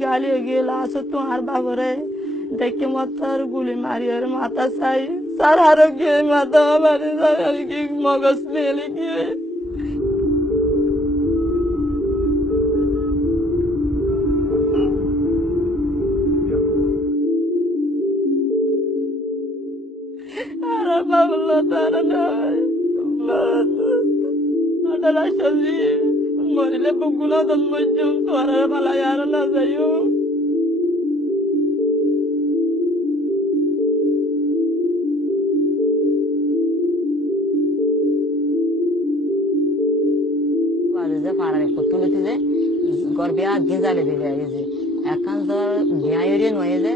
গালি গিয়ে লাশ তোমার বাবরে দেখে মাথার গুলি মারি আর মাথা চাই সার আরো গিয়ে মাথা মারি আর কি মগজ মেলে গিয়ে আর বাবলা তার নয় সবজি মরিলে বুকুলো জন্মজুম তোর মালা আর না যাইও যে পাড়ারে তুলিতে যে গর্বে আগে জালে দিলে এই যে এখন তো বিয়া নয় যে